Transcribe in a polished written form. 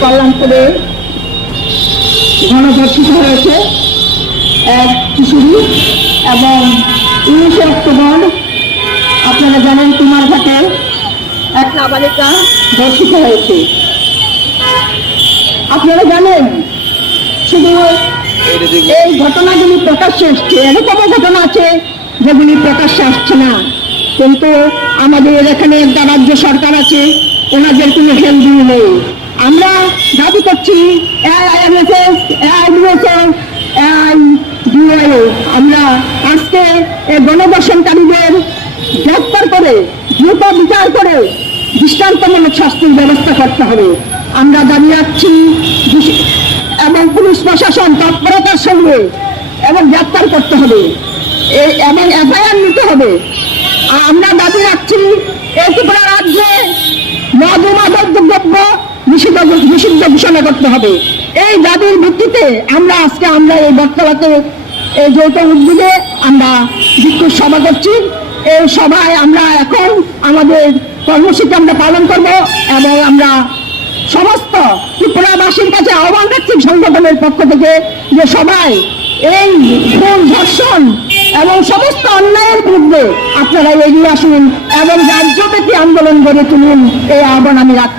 কল্যাণপুরে গণধর্ষিত হয়েছে এক কিশোরী এবং 19 অক্টোবর আপনারা জানেন কুমারঘাটে এক নাবালিকা ধর্ষিত হয়েছে। আপনারা জানেন শুধু এই ঘটনাগুলি প্রকাশ্যে আসছে, এরকমও ঘটনা আছে যেগুলি প্রকাশ্যে আসছে না, কিন্তু আমাদের এখানে একটা রাজ্য সরকার আছে, ওনাদের কোনো হেলদিও নেই। আমরা দাবি করছি আমরা আজকে এই গণধর্ষণকারীদের গ্রেফতার করে দ্রুত বিচার করে দৃষ্টান্তমূলক শাস্তির ব্যবস্থা করতে হবে। আমরা দাবি রাখছি এবং পুলিশ প্রশাসন তৎপরতার সঙ্গে এবং গ্রেফতার করতে হবে এবং এফআইআর নিতে হবে। আমরা দাবি রাখছি এই ত্রিপুরা রাজ্যে মদ ও মাদক দ্রব্য নিষিদ্ধ ঘোষণা করতে হবে। এই দাবির ভিত্তিতে আমরা এই বটতলাতে এই যৌথ উদ্যোগে আমরা বিক্ষোভ সভা করছি। এই সভায় আমরা এখন আমাদের কর্মসূচি আমরা পালন করব এবং আমরা সমস্ত ত্রিপুরাবাসীর কাছে আহ্বান রাখছি সংগঠনের পক্ষ থেকে যে সবাই এই খুন ধর্ষণ এবং সমস্ত অন্যায়ের বিরুদ্ধে আপনারা এগিয়ে আসুন এবং রাজ্যব্যাপী আন্দোলন গড়ে তুলুন, এই আহ্বান আমি রাখছি।